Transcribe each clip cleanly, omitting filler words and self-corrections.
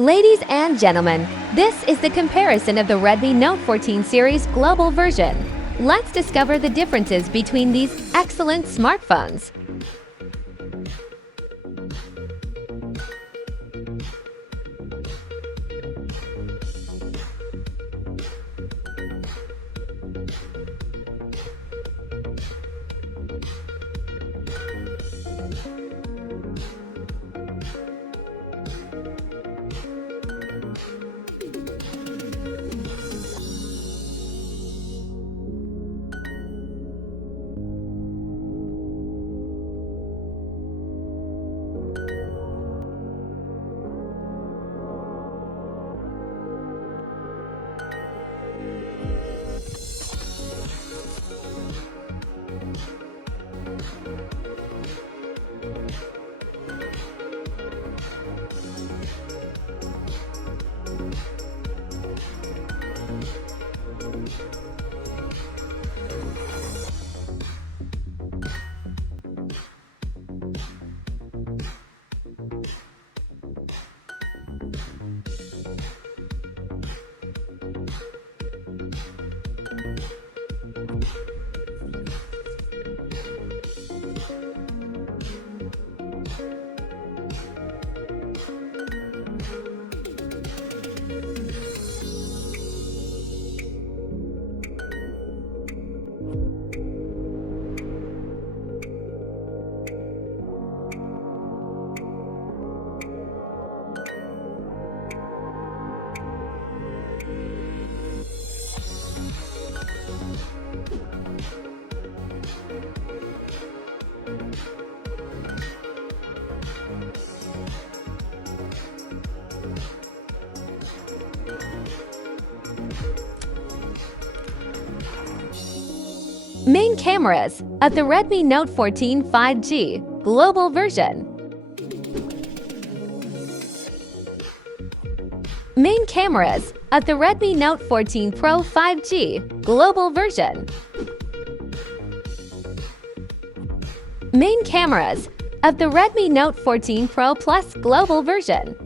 Ladies and gentlemen, this is the comparison of the Redmi Note 14 series global version. Let's discover the differences between these excellent smartphones. Main cameras of the Redmi Note 14 5G global version. Main cameras of the Redmi Note 14 Pro 5G global version. Main cameras of the Redmi Note 14 Pro Plus global version.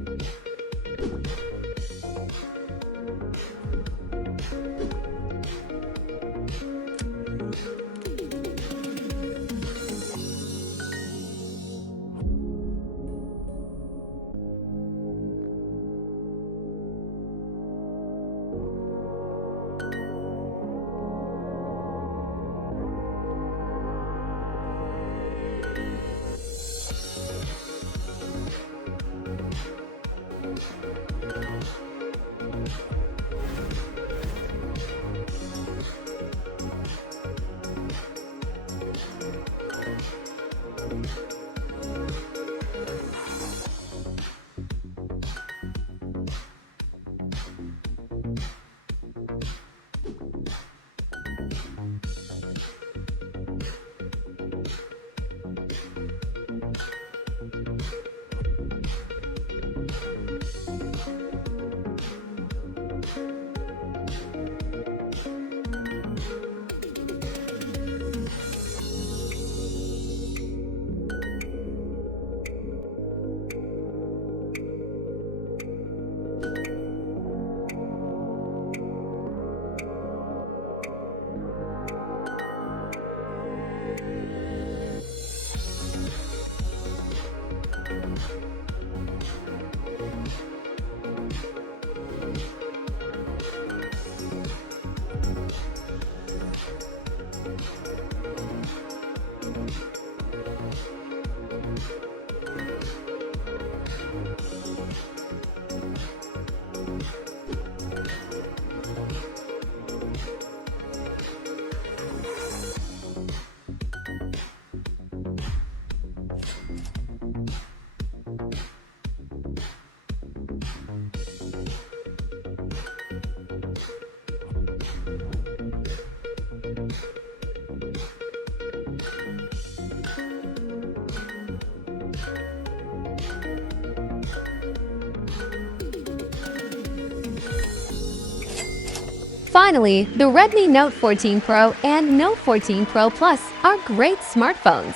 Finally, the Redmi Note 14 Pro and Note 14 Pro Plus are great smartphones.